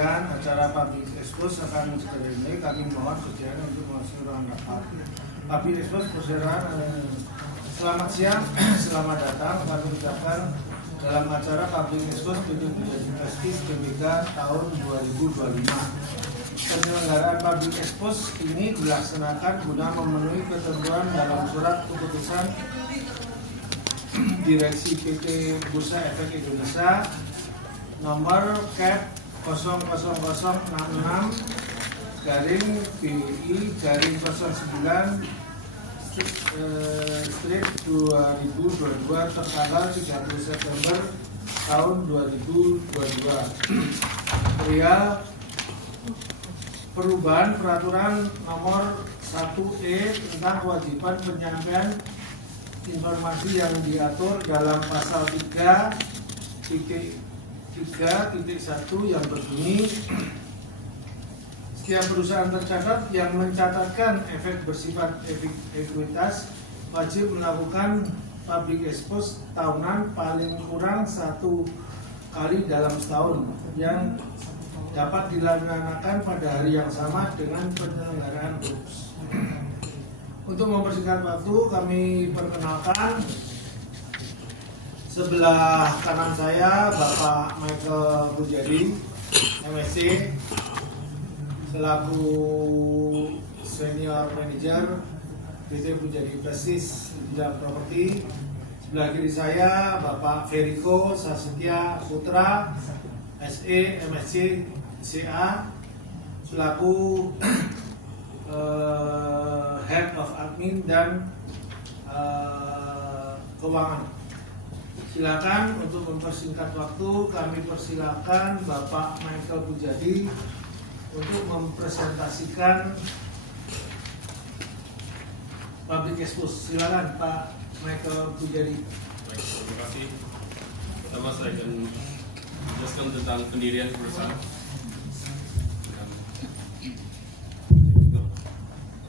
Acara public expose akan segera ini kami mohon kesediaan untuk masuk ruang rapat. Public expose persaudaraan. Selamat siang, selamat datang. Kami ucapkan dalam acara public expose PT Prestis GBK tahun 2025. Penyelenggaraan public expose ini dilaksanakan guna memenuhi ketentuan dalam surat keputusan Direksi PT Bursa Efek Indonesia nomor CAP 000-09/2022 tertanggal 30 September tahun 2022. Perihal perubahan peraturan nomor 1E tentang kewajiban penyampaian informasi yang diatur dalam pasal 3.1 yang berbunyi, setiap perusahaan tercatat yang mencatatkan efek bersifat ekuitas wajib melakukan public expose tahunan paling kurang 1 kali dalam setahun yang dapat dilaksanakan pada hari yang sama dengan penyelenggaraan GOPS. Untuk mempersingkat waktu, kami perkenalkan sebelah kanan saya Bapak Michael Pujadi, MSc, selaku Senior Manager PT Pujadi Prestis di bidang properti. Sebelah kiri saya Bapak Feriko Sasetya Putra, SE, MSc, CA, selaku Head of Admin dan Keuangan. Silakan untuk mempersingkat waktu, kami persilakan Bapak Michael Pujadi untuk mempresentasikan public expose. Silakan Pak Michael Pujadi. Baik, terima kasih. Pertama saya akan menjelaskan tentang pendirian perusahaan.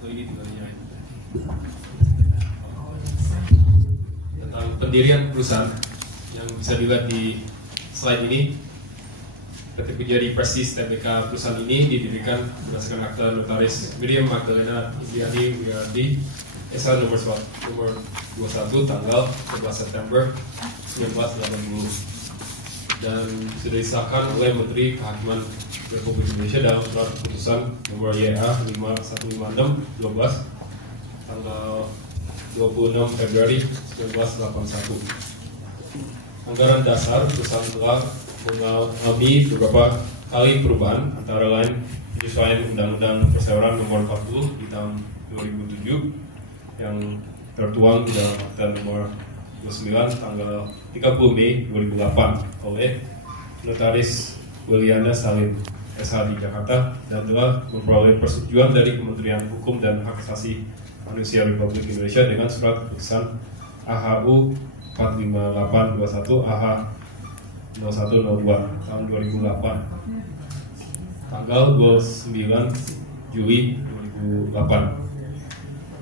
Ini tentang pendirian perusahaan yang bisa dilihat di slide ini. PT Pujadi Prestis Tbk perusahaan ini didirikan berdasarkan akta notaris Miriam Magdalena Indriani Wiradi SH nomor 21 tanggal 11 September 1980 dan sudah disahkan oleh Menteri Kehakiman Republik Indonesia dalam surat keputusan nomor YA 5156/12 tanggal 26 Februari 1981. Anggaran dasar perusahaan telah mengalami beberapa kali perubahan, antara lain penyesuaian Undang-Undang Perseroan nomor 40 di tahun 2007 yang tertuang di dalam akta nomor 29 tanggal 30 Mei 2008 oleh Notaris Wiliana Salim SH di Jakarta dan telah memperoleh persetujuan dari Kementerian Hukum dan Hak Asasi Manusia Republik Indonesia dengan surat keputusan AHU 45821 AH 0102 tahun 2008 tanggal 29 Juli 2008.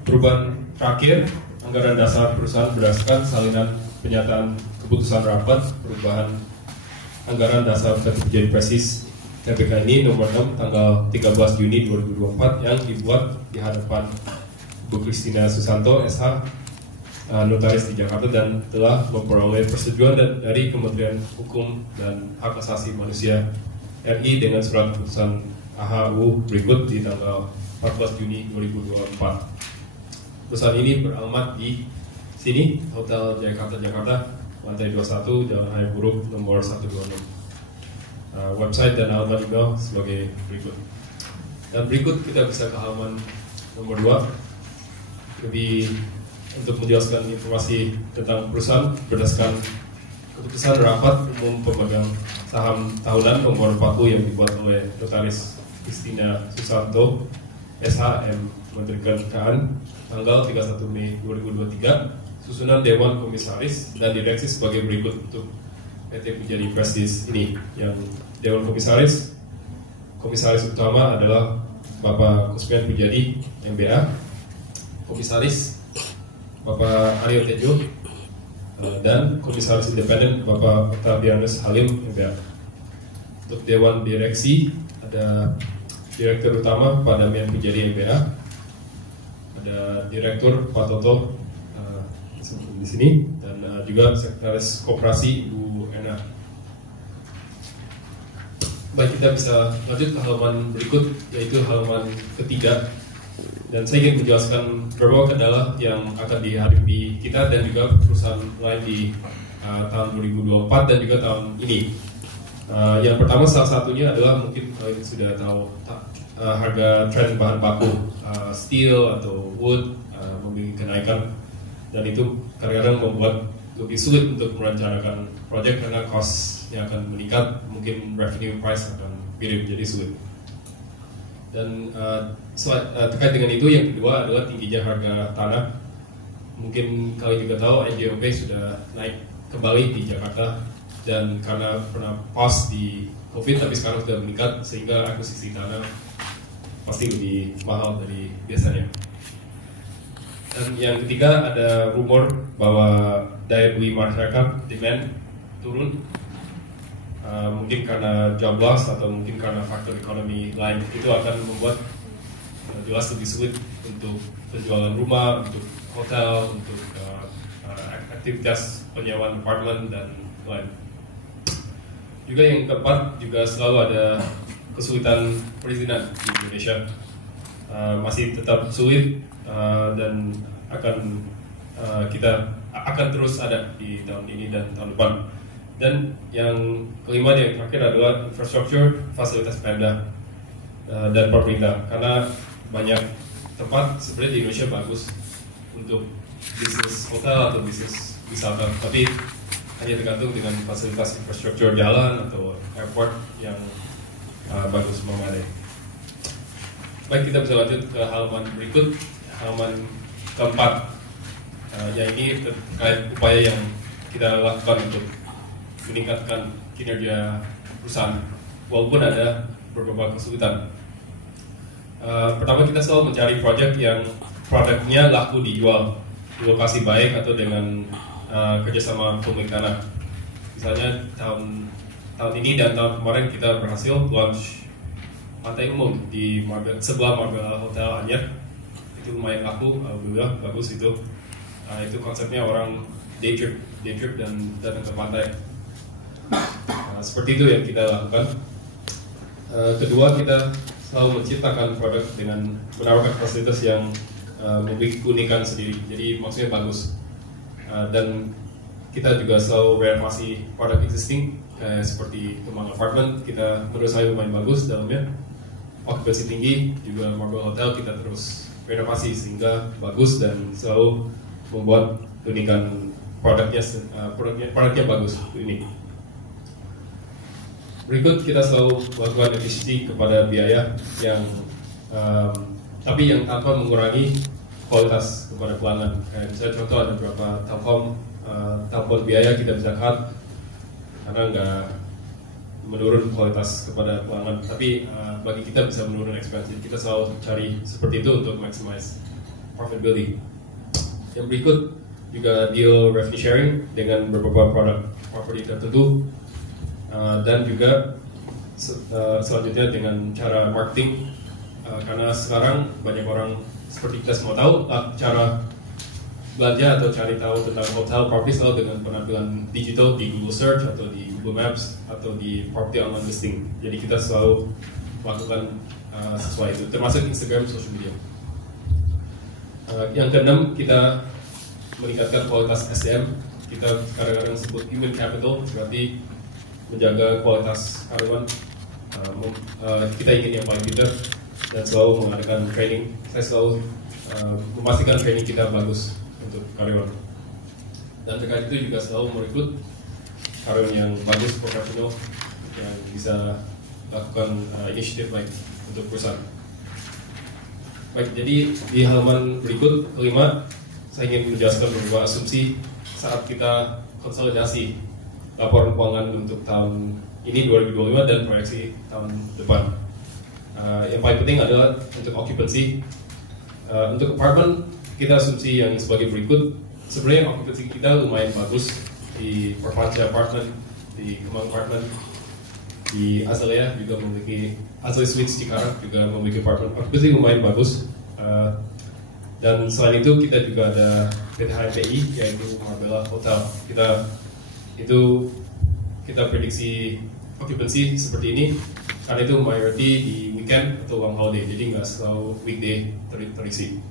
Perubahan terakhir anggaran dasar perusahaan berdasarkan salinan penyataan keputusan rapat perubahan anggaran dasar PT Pujadi Prestis Tbk ini nomor 6 tanggal 13 Juni 2024 yang dibuat di hadapan Bu Christina Susanto SH Notaris di Jakarta dan telah memperoleh persetujuan dari Kementerian Hukum dan Hak Asasi Manusia RI dengan surat keputusan AHU berikut di tanggal 14 Juni 2024. Perusahaan ini beralamat di sini, Hotel Jakarta, lantai 21, Jalan Raya Buruk, nomor 126. Website dan alamat email sebagai berikut. Dan berikut kita bisa ke halaman nomor 2. Untuk menjelaskan informasi tentang perusahaan berdasarkan keputusan rapat umum pemegang saham tahunan nomor 40 yang dibuat oleh Notaris Christina Susanto SHM Menteri Keuangan tanggal 31 Mei 2023. Susunan Dewan Komisaris dan Direksi sebagai berikut untuk PT Pujadi Prestis ini. Yang Dewan Komisaris utama adalah Bapak Kusmian Pujadi MBA, Komisaris Bapak Aryo Tejo, dan Komisaris Independen Bapak Octavianus Halim MBA. Untuk Dewan Direksi ada Direktur Utama Pak Damian Pujadi MBA, ada Direktur Pak Toto di sini, dan juga Sekretaris Koperasi Ibu Ena. Baik, kita bisa lanjut ke halaman berikut, yaitu halaman ketiga. Dan saya ingin menjelaskan beberapa kendala yang akan dihadapi kita dan juga perusahaan lain di tahun 2024 dan juga tahun ini. Yang pertama, salah satunya adalah mungkin kalian sudah tahu harga tren bahan baku steel atau wood memiliki kenaikan, dan itu kadang-kadang membuat lebih sulit untuk merencanakan proyek karena cost-nya akan meningkat, mungkin revenue price akan mirip, jadi sulit. Dan terkait dengan itu, yang kedua adalah tingginya harga tanah. Mungkin kalian juga tahu NJOP sudah naik kembali di Jakarta, dan karena pernah pause di COVID tapi sekarang sudah meningkat, sehingga akuisisi tanah pasti lebih mahal dari biasanya. Dan yang ketiga, ada rumor bahwa daya beli masyarakat, demand, turun, mungkin karena job loss atau mungkin karena faktor ekonomi lain. Itu akan membuat jelas lebih sulit untuk penjualan rumah, untuk hotel, untuk aktivitas penyewaan apartemen dan lain. Juga yang keempat, juga selalu ada kesulitan perizinan di Indonesia, masih tetap sulit, dan kita akan terus ada di tahun ini dan tahun depan. Dan yang kelima, yang terakhir adalah infrastruktur, fasilitas Pemda dan pemerintah, karena banyak tempat sebenarnya di Indonesia bagus untuk bisnis hotel atau bisnis wisata, tapi hanya tergantung dengan fasilitas infrastruktur jalan atau airport yang bagus memadai. Baik, kita bisa lanjut ke halaman berikut, halaman keempat. Yang ini terkait upaya yang kita lakukan untuk meningkatkan kinerja perusahaan, walaupun ada beberapa kesulitan. Pertama, kita selalu mencari proyek yang produknya laku dijual di lokasi baik atau dengan kerjasama pemilik tanah. Misalnya tahun ini dan tahun kemarin kita berhasil launch pantai umum di sebelah Marbella Hotel Anyer. Itu lumayan laku, alhamdulillah, bagus itu. Itu konsepnya orang day trip dan datang ke pantai. Seperti itu yang kita lakukan. Kedua, kita selalu menciptakan produk dengan menawarkan fasilitas yang memiliki keunikan sendiri. Jadi maksudnya bagus. Dan kita juga selalu renovasi produk existing, seperti Kemang Apartment. Kita menurut saya lumayan bagus dalamnya, occupancy tinggi. Juga Marble Hotel kita terus renovasi sehingga bagus dan selalu membuat keunikan produknya bagus, unik. Berikut, kita selalu melakukan efisiensi kepada biaya yang tapi yang tanpa mengurangi kualitas kepada pelanggan. Kayak misalnya contoh, ada beberapa telepon biaya kita bisa cut karena nggak menurun kualitas kepada pelanggan, tapi bagi kita bisa menurun expense. Kita selalu cari seperti itu untuk maximize profitability. Yang berikut juga deal revenue sharing dengan beberapa produk property tertentu, dan juga selanjutnya dengan cara marketing, karena sekarang banyak orang seperti kita semua tahu cara belanja atau cari tahu tentang hotel property selalu dengan penampilan digital di Google Search atau di Google Maps atau di property online listing. Jadi kita selalu melakukan sesuai itu, termasuk Instagram, social media. Yang keenam, kita meningkatkan kualitas SDM. Kita kadang-kadang sebut human capital, berarti menjaga kualitas karyawan. Kita ingin yang paling pintar dan selalu mengadakan training. Saya selalu memastikan training kita bagus untuk karyawan. Dan terkait itu juga selalu merekrut karyawan yang bagus, profesional, yang bisa lakukan inisiatif baik untuk perusahaan. Baik, jadi di halaman berikut kelima, saya ingin menjelaskan beberapa asumsi saat kita konsolidasi laporan keuangan untuk tahun ini 2025 dan proyeksi tahun depan. Yang paling penting adalah untuk occupancy. Untuk apartemen, kita asumsi yang sebagai berikut. Sebenarnya occupancy kita lumayan bagus di Perpanca Apartment, di Kemang Apartment. di Azalea juga memiliki Azalea Suites Cikarang juga memiliki apartment occupancy lumayan bagus. Dan selain itu kita juga ada PT HMPI yaitu Marbella Hotel. Kita prediksi occupancy seperti ini karena itu majority di weekend atau long holiday, jadi nggak selalu weekday terisi.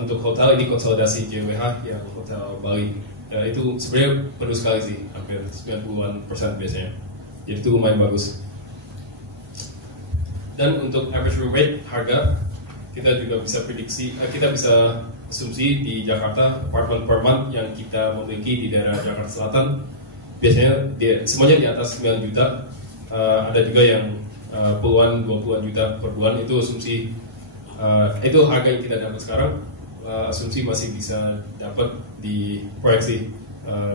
Untuk hotel ini konsolidasi JWH yang Hotel Bali. Itu sebenarnya penuh sekali sih, hampir 90% biasanya. Jadi itu lumayan bagus. Dan untuk average room rate harga kita juga bisa prediksi, kita bisa asumsi di Jakarta apartemen per month yang kita memiliki di daerah Jakarta Selatan biasanya semuanya di atas 9 juta. Ada juga yang puluhan 20-an juta per bulan. Itu asumsi, itu harga yang kita dapat sekarang. Asumsi masih bisa dapat di proyeksi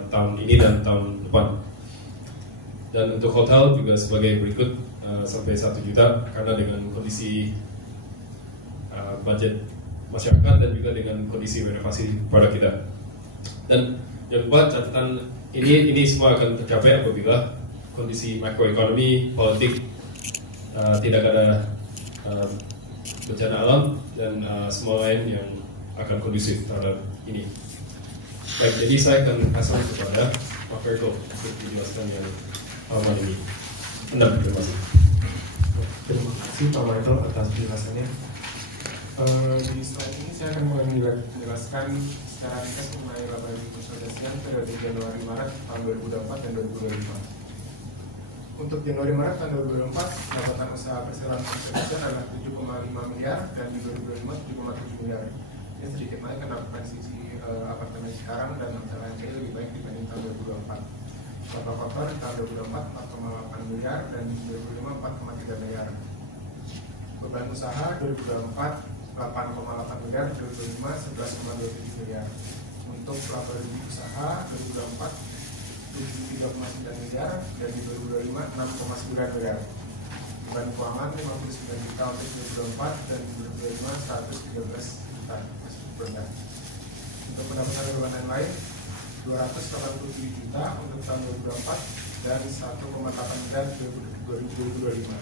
tahun ini dan tahun depan. Dan untuk hotel juga sebagai berikut, sampai 1 juta karena dengan kondisi budget masyarakat dan juga dengan kondisi renovasi produk kita. Dan jangan lupa catatan ini semua akan tercapai apabila kondisi makroekonomi, politik tidak ada bencana alam dan semua lain yang akan kondusif terhadap ini. Baik, jadi saya akan pasang kepada Pak Ferko untuk dijelaskan yang halaman ini. Terima kasih. Terima kasih Pak Michael atas penjelasannya. Di slide ini saya akan menjelaskan secara ringkas mengenai laba konsolidasian periode Januari-Maret tahun 2024 dan 2025. Untuk Januari-Maret tahun 2024, pendapatan usaha perseroan konsolidasian adalah 7,5 miliar dan di 2025 7,7 miliar. Ini sedikit naik karena presisi apartemen sekarang dan hotel HMPI lebih baik dibanding tahun 2024. Laba kotor di tahun 2024 4,8 miliar dan di 2025 4,3 miliar. Beban usaha 2024 8,8 miliar, 2025 11,27 miliar. Untuk laba rugi usaha 2024 73,9 miliar dan di 2025 6,9 miliar. Beban keuangan 59 juta untuk 2024 dan di 2025 113 juta, masih rendah. Untuk pendapatan bulanan lain 287 juta untuk tahun 2024 dan 1,8 miliar 2025.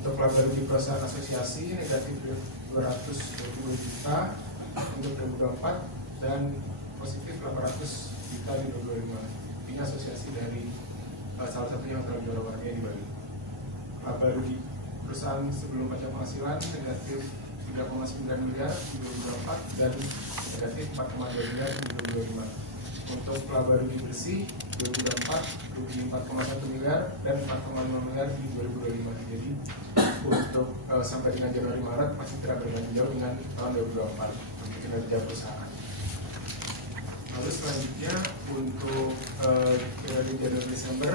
Untuk laba rugi perusahaan asosiasi negatif 220 juta untuk 2024 dan positif 800 juta di 2025. Ini asosiasi dari salah satunya hotel juara warga di Bali. Laba rugi perusahaan sebelum pajak penghasilan negatif 3,9 miliar di 2024 dan negatif 4,2 miliar di 2025. Untuk laba rugi bersih 2024 rugi 4,1 miliar dan 4,5 miliar di 2025. Jadi untuk sampai dengan Januari Maret masih tidak berbanding jauh dengan tahun 2024 untuk kinerja perusahaan. Lalu selanjutnya untuk periode Januari Desember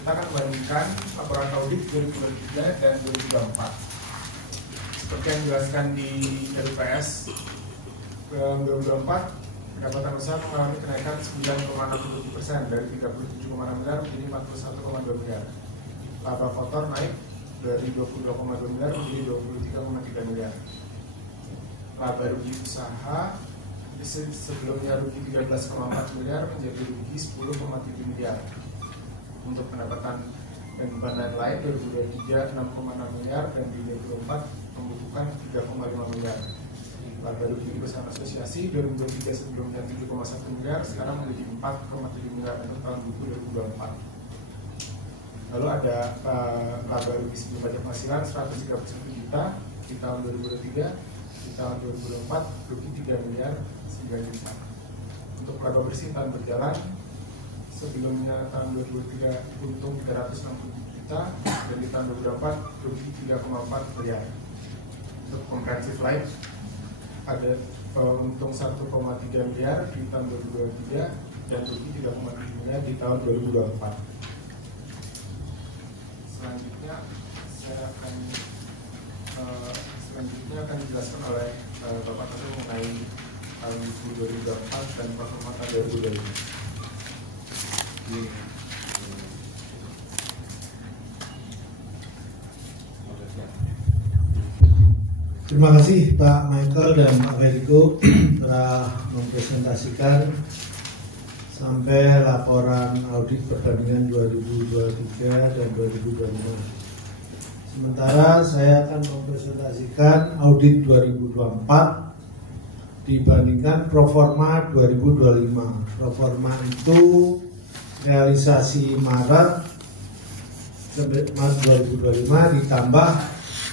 kita akan bandingkan laporan audit 2023 dan 2024. Seperti yang dijelaskan di LPS 2024 pendapatan usaha mengalami kenaikan 9,67% dari 37,6 miliar menjadi 41,2 miliar. Laba kotor naik dari 22,2 miliar menjadi 23,3 miliar. Laba rugi usaha sebelumnya rugi 13,4 miliar menjadi rugi 10,7 miliar. Untuk pendapatan dan beban lain 2023 6,6 miliar dan di 2024 membutuhkan 3,5 miliar. Laba rugi perusahaan asosiasi 2023 sebelumnya 7,1 miliar sekarang menjadi 4,7 miliar untuk tahun 2024. Lalu ada laba rugi sebelum pajak penghasilan 131 juta di tahun 2023, di tahun 2024 rugi 3 miliar 9 juta. Untuk laba bersih tahun berjalan sebelumnya tahun 2023 untung 360 juta dan di tahun 2024 rugi 3,4 miliar. Untuk komprehensif lain ada untung 1,3 miliar di tahun 2023 dan rugi 3,7 miliar di tahun 2024. Selanjutnya akan dijelaskan oleh Bapak Tata mengenai tahun 2024 dan performa tahun 2025. Terima kasih Pak Michael dan Pak Feriko telah mempresentasikan sampai laporan audit perbandingan 2023 dan 2025. Sementara saya akan mempresentasikan audit 2024 dibandingkan proforma 2025. Proforma itu realisasi Maret 2025 ditambah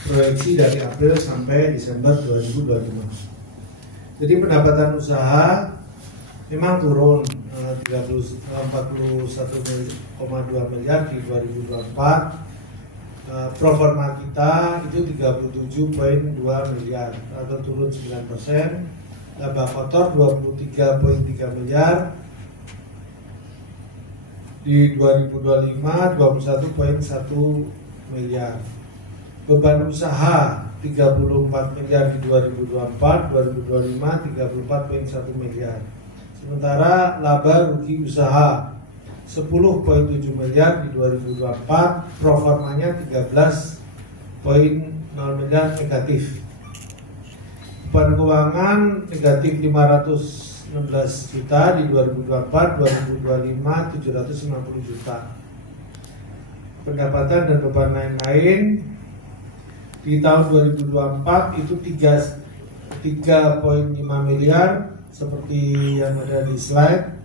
proyeksi dari April sampai Desember 2025. Jadi pendapatan usaha memang turun 41,2 miliar di 2024. Proforma kita itu 37,2 miliar atau turun 9%. Laba kotor 23,3 miliar di 2025, 21,1 miliar. Beban usaha 34 miliar di 2024, 2025 34,1 miliar. Sementara laba rugi usaha 10,7 miliar di 2024, proformanya 13,0 miliar negatif. Beban keuangan negatif 516 juta di 2024, 2025 750 juta. Pendapatan dan beban lain-lain di tahun 2024 itu 3,5 miliar seperti yang ada di slide.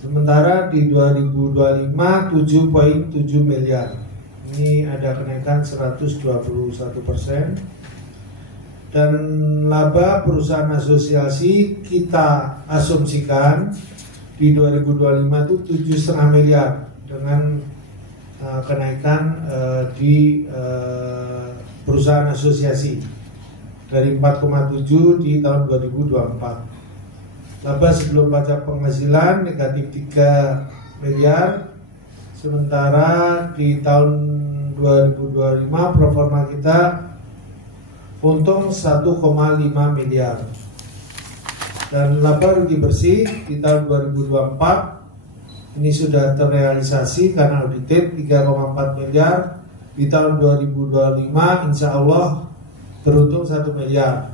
Sementara di 2025 7,7 miliar. Ini ada kenaikan 121%. Dan laba perusahaan asosiasi kita asumsikan di 2025 itu 7,5 miliar dengan kenaikan di perusahaan asosiasi dari 4,7 di tahun 2024. Laba sebelum pajak penghasilan negatif 3 miliar, sementara di tahun 2025 proforma kita untung 1,5 miliar. Dan laba rugi bersih di tahun 2024 ini sudah terrealisasi karena audited 3,4 miliar. Di tahun 2025 insya Allah beruntung 1 miliar.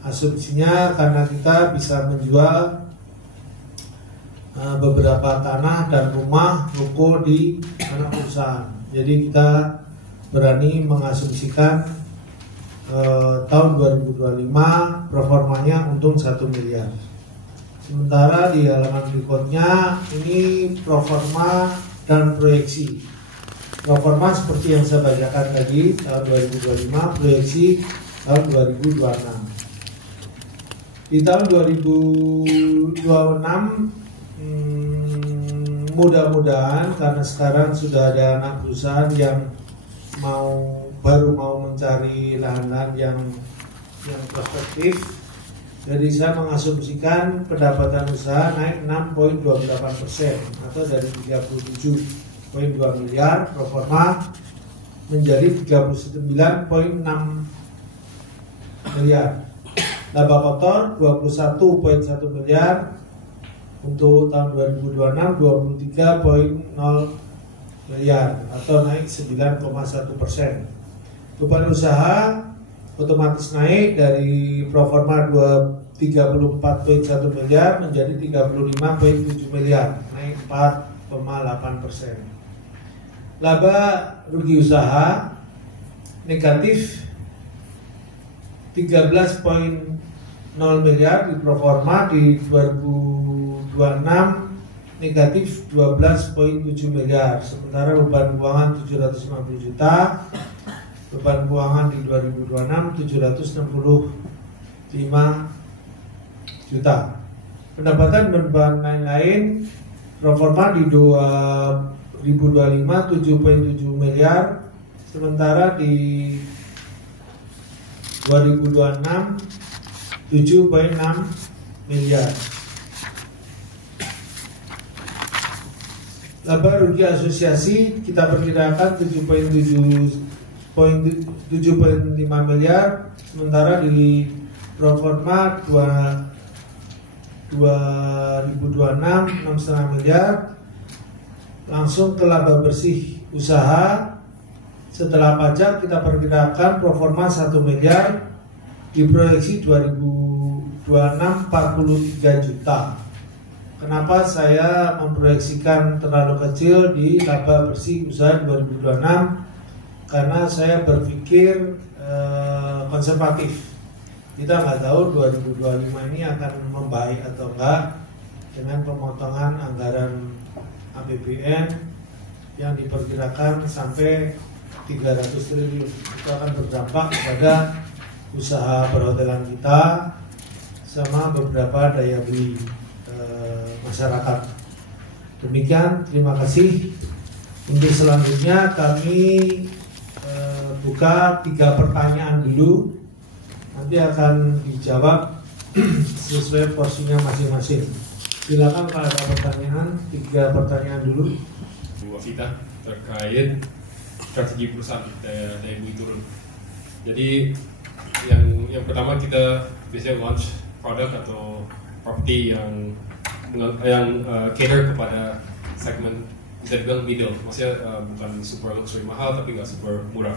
Asumsinya karena kita bisa menjual beberapa tanah dan rumah ruko di anak perusahaan. Jadi kita berani mengasumsikan tahun 2025 proformanya untung 1 miliar. Sementara di halaman berikutnya ini proforma dan proyeksi. Proforma seperti yang saya bacakan tadi tahun 2025, proyeksi tahun 2026. Di tahun 2026 mudah-mudahan karena sekarang sudah ada anak perusahaan yang baru mau mencari lahan-lahan yang prospektif. Jadi saya mengasumsikan pendapatan usaha naik 6,28% atau dari 37,2 miliar proforma menjadi 39,6 miliar. Laba kotor 21,1 miliar untuk tahun 2026, 23,0 miliar atau naik 9,1%. Beban usaha otomatis naik dari proforma 34,1 miliar menjadi 35,7 miliar, naik 4,8%. Laba rugi usaha negatif 13,0 miliar di proforma, di 2026 negatif 12,7 miliar. Sementara beban keuangan 750 juta. Beban keuangan di 2026 765 juta. Pendapatan beban lain-lain proforma di 2025 7,7 miliar. Sementara di 2026 7,6 miliar. Laba rugi asosiasi kita perkirakan 7,5 miliar, sementara di proforma 2026 6,5 miliar. Langsung ke laba bersih usaha setelah pajak kita perkirakan proforma 1 miliar, diproyeksi 2026 43 juta. kenapa saya memproyeksikan terlalu kecil di laba bersih usaha 2026? Karena saya berpikir konservatif. Kita nggak tahu 2025 ini akan membaik atau enggak dengan pemotongan anggaran APBN yang diperkirakan sampai 300 triliun. Itu akan berdampak kepada usaha perhotelan kita sama beberapa daya beli masyarakat. Demikian, terima kasih. Untuk selanjutnya kami buka 3 pertanyaan dulu. Nanti akan dijawab sesuai porsinya masing-masing. Silakan kalau ada pertanyaan, 3 pertanyaan dulu. Bu Afita terkait strategi perusahaan daya beli turun. Jadi yang pertama kita biasanya launch produk atau properti yang cater kepada segmen bisa dibilang middle, maksudnya bukan super luxury mahal tapi nggak super murah.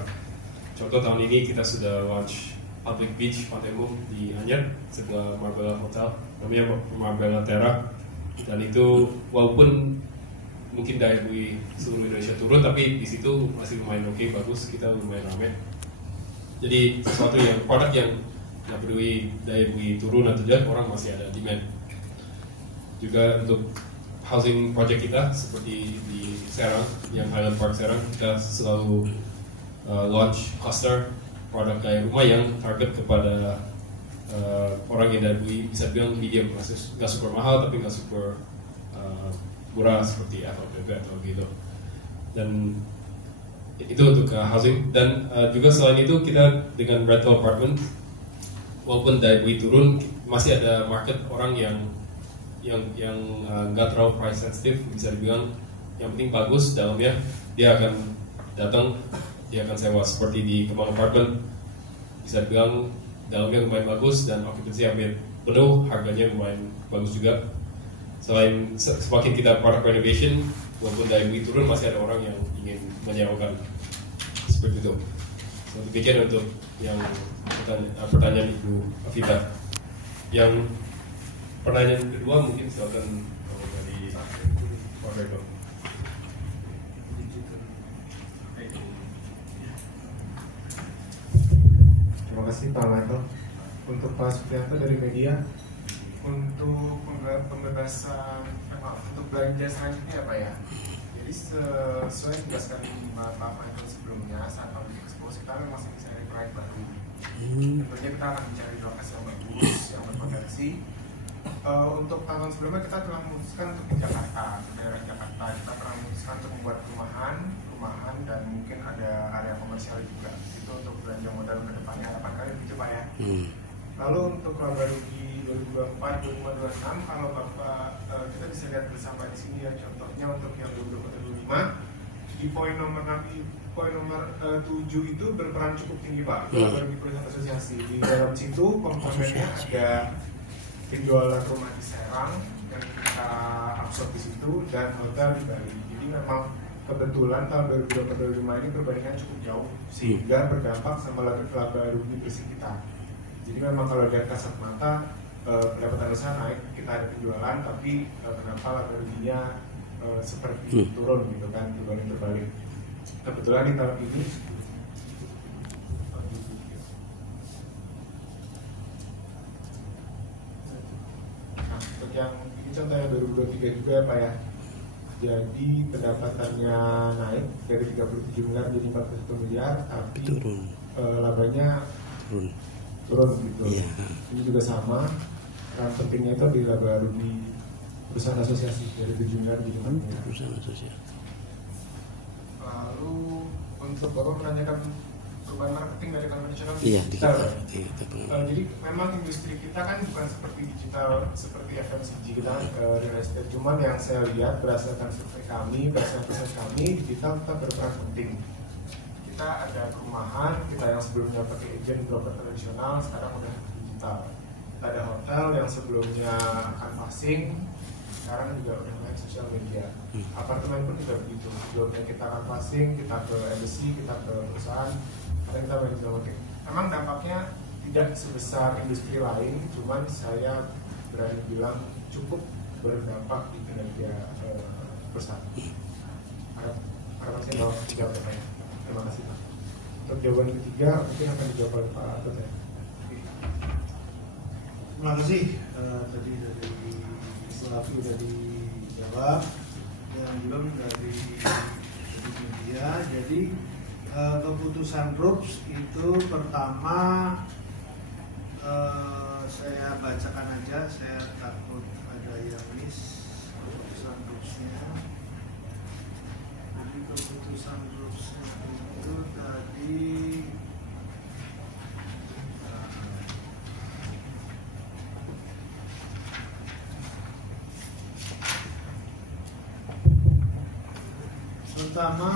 Contoh tahun ini kita sudah launch Public Beach Pantai Umum di Anyer sebelah Marbella Hotel, namanya Marbella Terra, dan itu walaupun mungkin daya beli seluruh Indonesia turun, tapi di situ masih lumayan oke, bagus, kita lumayan ramai. Jadi sesuatu yang produk yang nggak peduli daya beli turun atau tidak, orang masih ada demand. Juga untuk housing project kita seperti di Serang, yang Highland Park Serang, kita selalu launch cluster produk daya rumah yang target kepada orang yang daya beli bisa bilang medium, nggak super mahal tapi nggak super murah seperti FLPB atau gitu. Dan itu untuk housing. Dan juga selain itu kita dengan rental apartment, walaupun daya beli turun masih ada market orang yang nggak terlalu price sensitive, bisa dibilang yang penting bagus dalamnya, dia akan datang, dia akan sewa. Seperti di Kemang Apartment, bisa dibilang dalamnya lumayan bagus dan occupancy hampir penuh, harganya lumayan bagus juga. Semakin kita product renovation, walaupun daya beli turun masih ada orang yang ingin menyewakan seperti itu. So, demikian untuk yang pertanyaan Ibu Afita. Yang pertanyaan kedua mungkin silakan dari Pak Rektor. Terima kasih Pak Michael. Untuk Pak Supriyanto dari media, untuk untuk belanja selanjutnya apa ya? Jadi sesuai dijelaskan Pak Michael sebelumnya, saat public expose kita memang masih mencari proyek baru. Tentunya kita akan mencari lokasi yang bagus, yang berpotensi. Untuk tahun sebelumnya kita telah memutuskan untuk di Jakarta, daerah Jakarta. Kita pernah memutuskan untuk membuat rumahan dan mungkin ada area komersial juga. Itu untuk belanja modal ke depannya, harapan kali begitu Pak ya. Lalu untuk laba rugi 2024-2026, kalau Bapak kita bisa lihat bersama di sini ya, contohnya untuk yang 2025 di poin nomor 7 itu berperan cukup tinggi Pak. Laba rugi perusahaan asosiasi. Di dalam situ komponennya ada penjualan rumah di Serang yang kita absorb di situ dan hotel di Bali. Jadi memang kebetulan tahun 2025 ini perbandingan cukup jauh sehingga berdampak sama laba rugi bersih kita. Jadi memang kalau lihat kasat mata pendapatan usaha naik, kita ada penjualan, tapi kenapa laba ruginya seperti turun gitu kan, berbalik. Kebetulan di tahun ini untuk yang ini contohnya 2023 juga ya Pak ya. Jadi pendapatannya naik dari 37 miliar jadi 41 miliar, tapi labanya turun gitu. Iya. Ini juga sama. Peran pentingnya itu di laba rugi perusahaan asosiasi dari 7 miliar jadi 4 miliar. Perusahaan asosiasi. Lalu untuk Bapak menanyakan perubahan marketing dari konvensional digital. Jadi memang industri kita kan bukan seperti digital seperti FMCG kita real estate. Cuman yang saya lihat berdasarkan survei kami, berdasarkan riset kami, digital tetap berperan penting. Kita ada perumahan, kita yang sebelumnya pakai agent broker tradisional, sekarang udah digital. Kita ada hotel yang sebelumnya canvassing, sekarang juga udah main sosial media. Apartemen pun juga begitu. Sebelumnya kita canvassing, kita ke embassy, kita ke perusahaan, sekarang kita main digital marketing. Memang dampaknya tidak sebesar industri lain, cuman saya berani bilang cukup berdampak di kinerja perusahaan. Harapan saya mau dijawab ya. Terima kasih Pak. Untuk jawaban ketiga mungkin akan dijawab oleh Pak Atut ya. Terima kasih. Tadi dari Selafi sudah dijawab, yang belum dari media. Jadi keputusan RUPS itu pertama saya bacakan aja, saya takut ada yang miss keputusan RUPS-nya. Jadi keputusan RUPS-nya itu tadi pertama,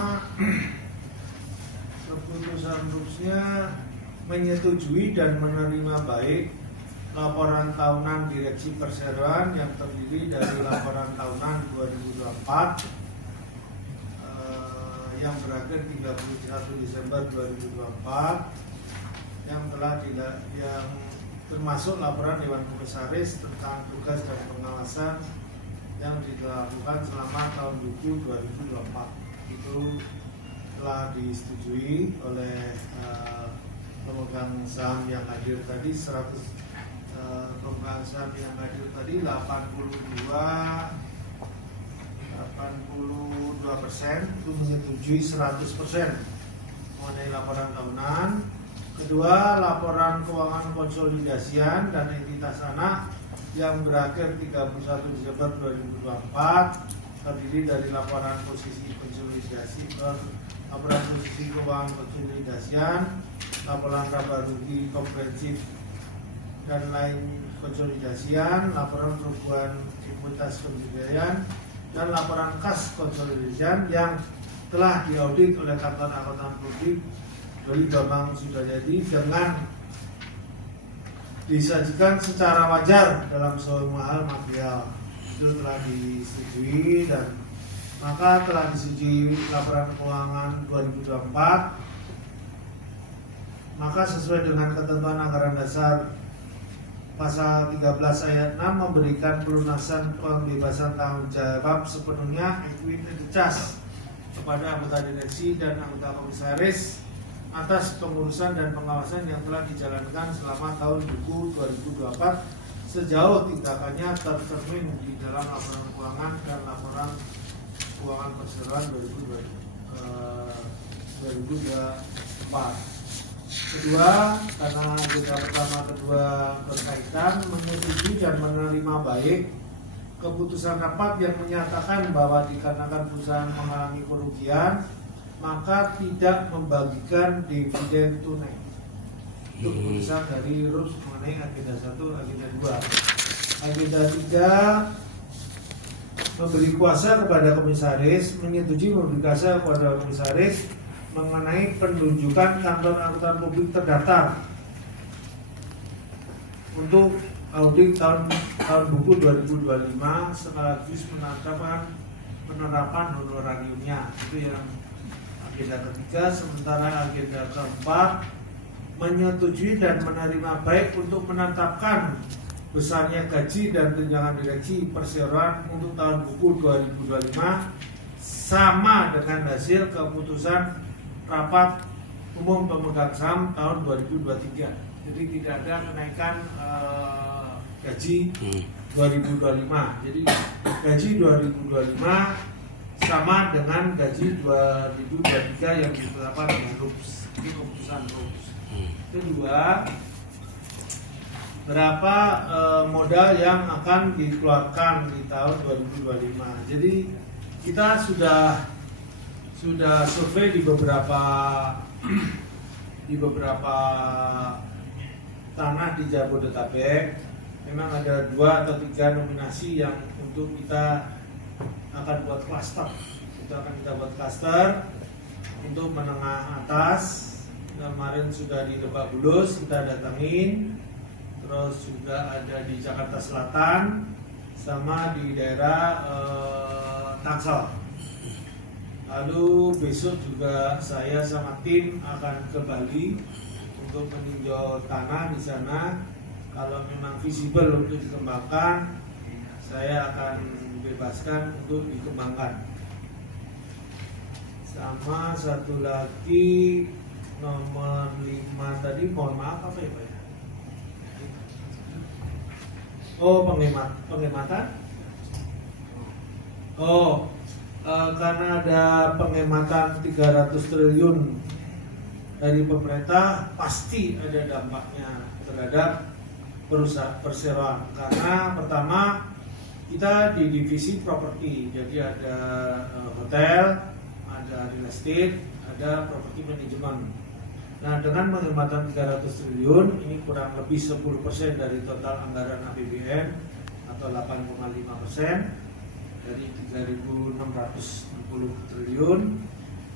keputusan RUPS-nya menyetujui dan menerima baik laporan tahunan Direksi Perseroan yang terdiri dari laporan tahunan 2024 yang berakhir 31 Desember 2024 yang termasuk laporan Dewan Komisaris tentang tugas dan pengawasan yang dilakukan selama tahun buku 2024. Itu telah disetujui oleh pemegang saham yang hadir tadi. 100 pemegang saham yang hadir tadi 82% itu menyetujui 100% mengenai laporan tahunan. Kedua, laporan keuangan konsolidasian dan entitas anak yang berakhir 31 Desember 2024 terdiri dari laporan posisi konsolidasi, laporan posisi keuangan konsolidasian, laporan laba rugi komprehensif dan lain konsolidasian, laporan perubahan ekuitas konsolidasian, dan laporan kas konsolidasian yang telah diaudit oleh Kantor Akuntan Publik Doli Bambang Sudajadi dengan disajikan secara wajar dalam semua hal material. Itu telah disetujui, dan maka telah disetujui laporan keuangan 2024. Maka sesuai dengan ketentuan anggaran dasar pasal 13 ayat 6 memberikan pelunasan pembebasan tanggung jawab sepenuhnya ekuitas kepada anggota direksi dan anggota komisaris atas pengurusan dan pengawasan yang telah dijalankan selama tahun buku 2024 sejauh tindakannya tercermin di dalam laporan keuangan dan laporan keuangan perseroan 2024. Kedua, karena agenda pertama kedua berkaitan, menyetujui dan menerima baik keputusan rapat yang menyatakan bahwa dikarenakan perusahaan mengalami kerugian maka tidak membagikan dividen tunai. Itu keputusan dari RUPS mengenai agenda 1, agenda 2. Agenda 3 memberi kuasa kepada komisaris, menyetujui memberi kuasa kepada komisaris mengenai penunjukan kantor akuntan publik terdaftar untuk audit tahun buku 2025 sekaligus penerapan honorariumnya. Itu yang agenda ketiga. Sementara agenda keempat menyetujui dan menerima baik untuk menetapkan besarnya gaji dan tunjangan direksi perseroan untuk tahun buku 2025 sama dengan hasil keputusan rapat umum pemegang saham tahun 2023. Jadi tidak ada kenaikan gaji 2025. Jadi gaji 2025 sama dengan gaji 2023 yang ditetapkan oleh RUPS. Ini keputusan RUPS. Kedua, berapa modal yang akan dikeluarkan di tahun 2025. Jadi kita sudah survei di beberapa tanah di Jabodetabek. Memang ada 2 atau 3 nominasi yang untuk kita akan buat klaster. Kita buat klaster untuk menengah atas. Kemarin sudah di Lebak Bulus kita datangin, terus juga ada di Jakarta Selatan sama di daerah Tangsel. Lalu besok juga saya sama tim akan ke Bali untuk meninjau tanah di sana. Kalau memang visible untuk dikembangkan, saya akan bebaskan untuk dikembangkan. Sama satu lagi nomor 5 tadi, mohon maaf apa ya Pak? Oh, penghematan. Karena ada penghematan 300 triliun dari pemerintah, pasti ada dampaknya terhadap perusahaan perseroan. Karena pertama, kita di divisi properti, jadi ada hotel, ada real estate, ada property management. Nah, dengan penghematan 300 triliun, ini kurang lebih 10% dari total anggaran APBN atau 8,5% dari 3.660 triliun.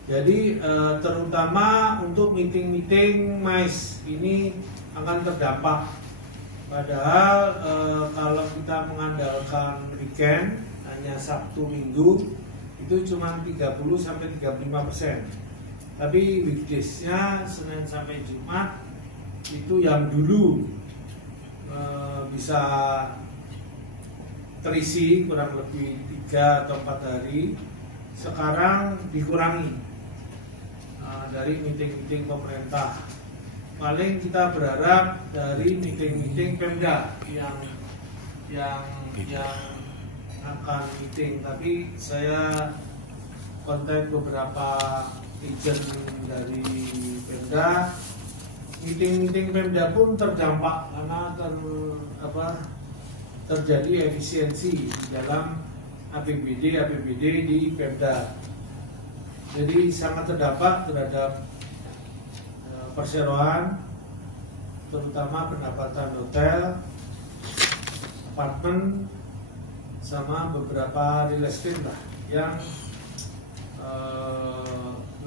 Jadi terutama untuk meeting-meeting MICE ini akan terdampak. Padahal kalau kita mengandalkan weekend, hanya Sabtu Minggu, itu cuma 30-35%. Tapi weekdays-nya Senin sampai Jumat itu yang dulu bisa terisi kurang lebih 3 atau 4 hari, sekarang dikurangi dari meeting-meeting pemerintah. Paling kita berharap dari meeting-meeting Pemda yang akan meeting, tapi saya kontak beberapa agent dari Pemda. Meeting-meeting Pemda pun terdampak karena terjadi efisiensi di dalam APBD di Pemda. Jadi sangat terdampak terhadap perseroan, terutama pendapatan hotel, apartemen, sama beberapa real estate lah yang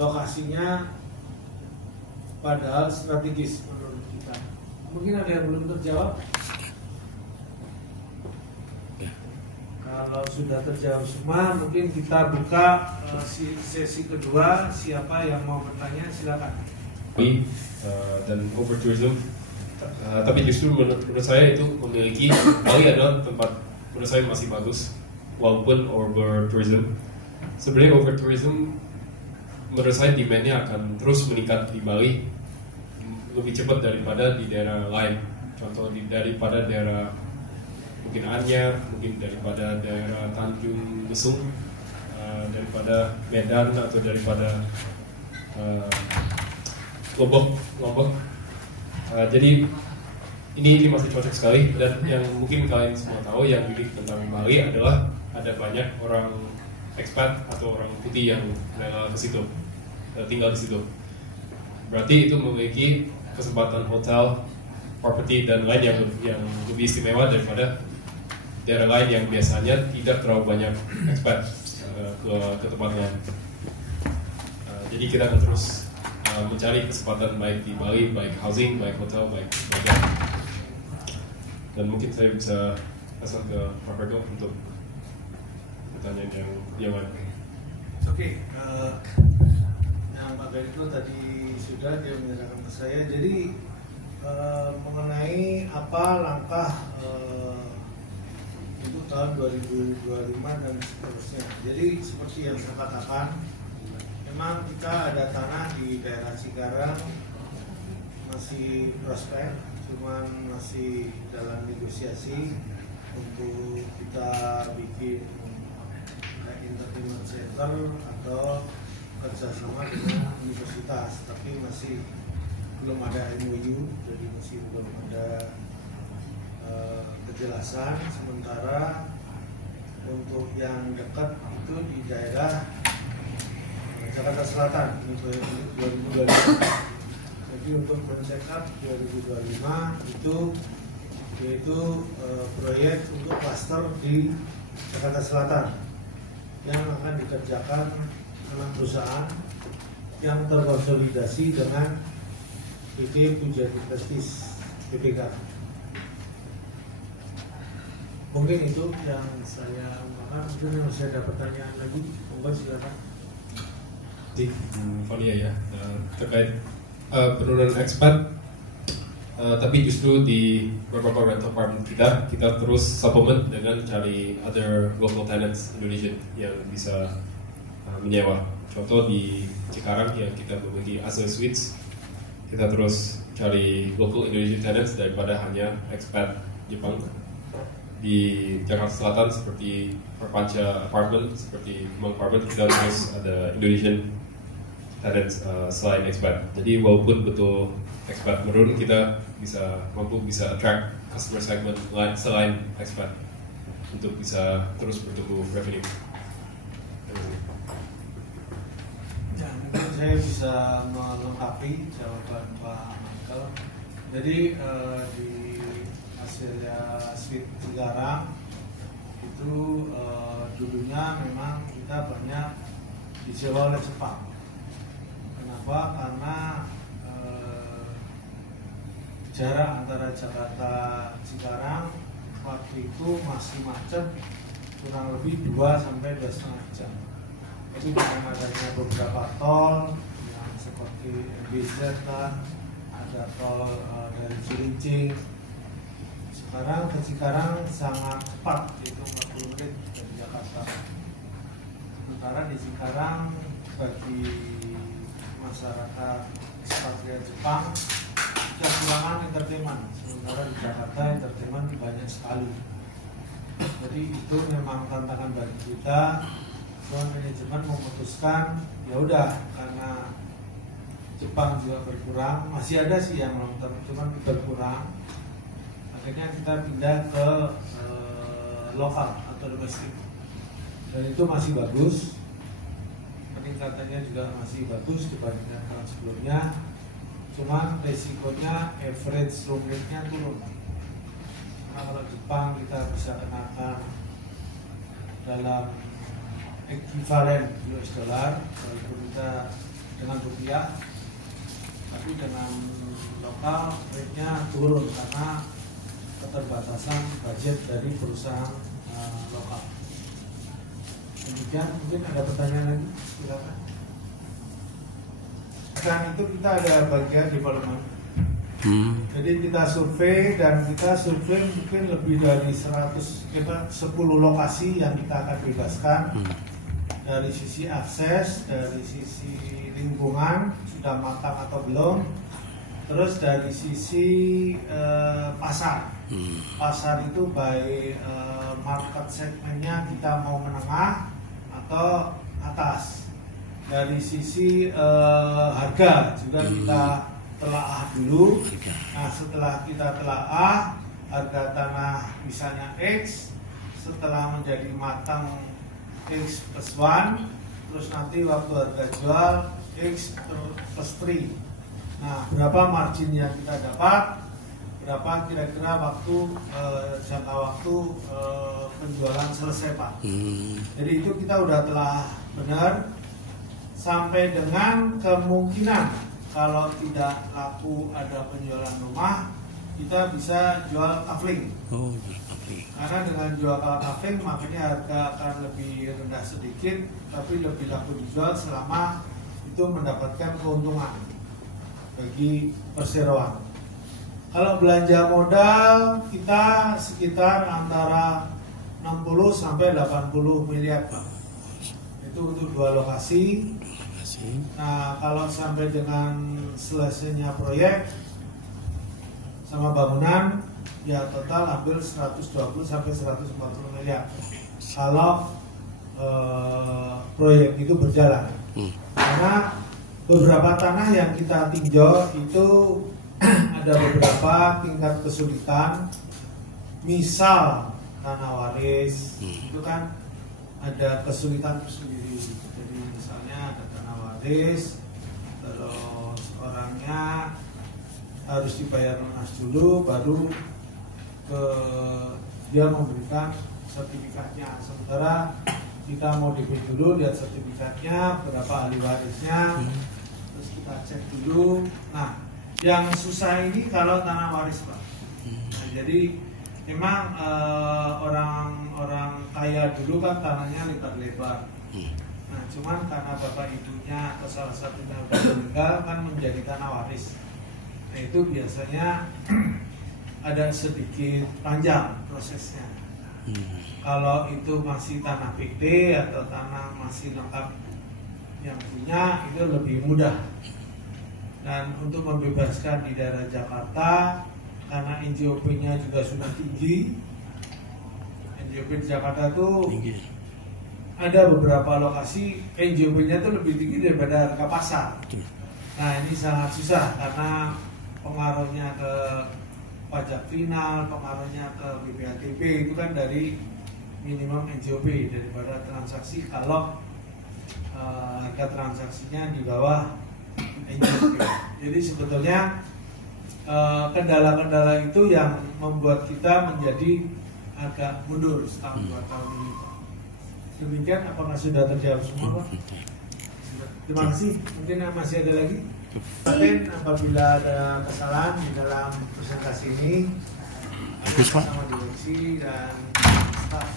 lokasinya padahal strategis menurut kita. Mungkin ada yang belum terjawab. Kalau sudah terjawab semua, mungkin kita buka sesi kedua. Siapa yang mau bertanya silakan. Dan overtourism, tapi justru menurut saya itu memiliki Bali adalah tempat menurut saya masih bagus walaupun overtourism. Sebenarnya overtourism menurut saya demand-nya akan terus meningkat di Bali lebih cepat daripada di daerah lain. Contoh daripada daerah mungkin Anyar, mungkin daripada daerah Tanjung Lesung, daripada Medan atau daripada Lombok. Jadi ini masih cocok sekali, dan yang mungkin kalian semua tahu yang unik tentang Bali adalah ada banyak orang expat atau orang putih yang tinggal di situ. Berarti itu memiliki kesempatan hotel, properti dan lain yang lebih istimewa daripada daerah lain yang biasanya tidak terlalu banyak expat ke tempat lain. Jadi kita akan terus mencari kesempatan baik di Bali, baik housing, baik hotel, baik bagian. Dan mungkin saya bisa pesan ke Pak Fergo untuk pertanyaan yang lain. Oke, yang Pak Fergo tadi sudah dia menyerahkan ke saya. Jadi mengenai apa langkah untuk tahun 2025 dan seterusnya. Jadi seperti yang saya katakan, memang kita ada tanah di daerah Cikarang masih prospek, cuman masih dalam negosiasi untuk kita bikin entertainment center atau kerjasama dengan universitas, tapi masih belum ada MOU, jadi masih belum ada kejelasan. Sementara untuk yang dekat itu di daerah Jakarta Selatan untuk 2025. Jadi untuk mencetak 2025 itu yaitu proyek untuk klaster di Jakarta Selatan yang akan dikerjakan anak perusahaan yang terkonsolidasi dengan PT Pujian Prestis PPK. Mungkin itu yang saya ungkapkan. Mungkin masih ada pertanyaan lagi, monggo silakan. Fania ya, terkait penurunan ekspat, Tapi justru di beberapa rental apartment kita terus supplement dengan cari other local tenants Indonesian yang bisa menyewa. Contoh di Cikarang yang kita memiliki Asoy Suites, kita terus cari local Indonesian tenants daripada hanya expat Jepang. Di Jakarta Selatan seperti Perpanca Apartment, seperti Kemang Apartment, kita terus ada Indonesian tenants selain expat. Jadi walaupun betul expat menurun, kita mampu attract customer segment selain expat untuk bisa terus bertumbuh revenue. Ya, mungkin saya bisa melengkapi jawaban Pak Michael. Jadi di hasilnya Suite Cikarang itu dulunya memang kita banyak disewa oleh Jepang. Kenapa? Karena jarak antara Jakarta Cikarang waktu itu masih macet kurang lebih 2 sampai 2,5 jam. Jadi dengan adanya beberapa tol yang seperti MBZ lah, ada tol dari Cilincing. Sekarang ke Cikarang sangat cepat, yaitu 40 menit dari Jakarta. Sementara di Cikarang bagi masyarakat ekspatriat Jepang kekurangan entertainment, sementara di Jakarta entertainment banyak sekali. Jadi itu memang tantangan bagi kita. Soal manajemen memutuskan, ya udah karena Jepang juga berkurang, masih ada sih yang long term, cuman berkurang. Akhirnya kita pindah ke lokal atau domestik, dan itu masih bagus. Peningkatannya juga masih bagus dibandingkan tahun sebelumnya. Cuman resikonya average room rate-nya turun. Karena kalau Jepang kita bisa kenakan dalam ekivalen US dollar, walaupun kita dengan rupiah, tapi dengan lokal rate-nya turun karena keterbatasan budget dari perusahaan lokal. Kemudian mungkin ada pertanyaan lagi, silakan. Dan itu kita ada bagian development. Jadi kita survei dan kita survei mungkin lebih dari 10 lokasi yang kita akan bebaskan. Dari sisi akses, dari sisi lingkungan sudah matang atau belum. Terus dari sisi pasar. Pasar itu baik market segmennya kita mau menengah atau atas. Dari sisi harga juga kita telaah dulu. Nah setelah kita telaah harga tanah misalnya X, setelah menjadi matang X plus 1, terus nanti waktu harga jual X plus 3. Nah berapa margin yang kita dapat, berapa kira-kira waktu jangka waktu penjualan selesai Pak. Jadi itu kita udah telah benar. Sampai dengan kemungkinan kalau tidak laku ada penjualan rumah, kita bisa jual kafling. Karena dengan jual kafling makanya harga akan lebih rendah sedikit, tapi lebih laku dijual selama itu mendapatkan keuntungan bagi perseroan. Kalau belanja modal kita sekitar antara 60 sampai 80 miliar Pak. Itu untuk 2 lokasi. Nah kalau sampai dengan selesainya proyek sama bangunan, ya total ambil 120 sampai 140 miliar kalau proyek itu berjalan. Karena beberapa tanah yang kita tinjau itu ada beberapa tingkat kesulitan. Misal tanah waris itu kan ada kesulitan tersendiri. Jadi misalnya ada tanah waris, terus orangnya harus dibayar lunas dulu, baru dia memberikan sertifikatnya. Sementara kita mau DP dulu, lihat sertifikatnya, berapa ahli warisnya, terus kita cek dulu. Nah, yang susah ini kalau tanah waris Pak. Nah, jadi memang orang-orang kaya dulu kan tanahnya lebar-lebar. Nah, cuman karena bapak ibunya atau salah satunya udah meninggal kan menjadi tanah waris. Nah itu biasanya ada sedikit panjang prosesnya. Kalau itu masih tanah PD atau tanah masih lengkap yang punya, itu lebih mudah. Dan untuk membebaskan di daerah Jakarta, karena NJOP-nya juga sudah tinggi. NJOP di Jakarta tuh ada beberapa lokasi NJOP-nya tuh lebih tinggi daripada harga pasar. Nah ini sangat susah karena pengaruhnya ke pajak final, pengaruhnya ke BPHTB itu kan dari minimum NJOP daripada transaksi kalau harga transaksinya di bawah NJOP. Jadi sebetulnya kendala-kendala itu yang membuat kita menjadi agak mundur setahun 2 tahun ini, Pak. Demikian, apakah sudah terjawab semua, Pak? Terima kasih. Mungkin masih ada lagi. Mungkin apabila ada kesalahan di dalam presentasi ini, bersama direksi dan staf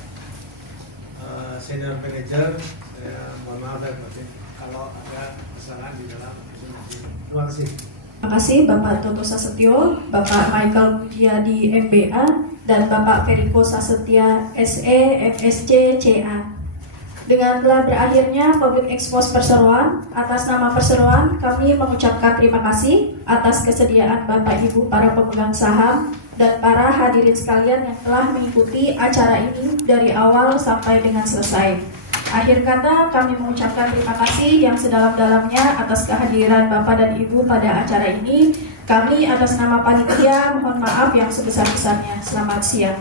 senior manager, saya mohon maaf dan batin kalau ada kesalahan di dalam presentasi ini. Terima kasih. Terima kasih Bapak Toto Sasetyo, Bapak Michael Budiadi MBA, dan Bapak Feriko Sasetya SE FSC CA. Dengan telah berakhirnya Public Expose Perseroan, atas nama Perseroan kami mengucapkan terima kasih atas kesediaan Bapak Ibu para pemegang saham dan para hadirin sekalian yang telah mengikuti acara ini dari awal sampai dengan selesai. Akhir kata kami mengucapkan terima kasih yang sedalam-dalamnya atas kehadiran Bapak dan Ibu pada acara ini. Kami atas nama panitia mohon maaf yang sebesar-besarnya. Selamat siang.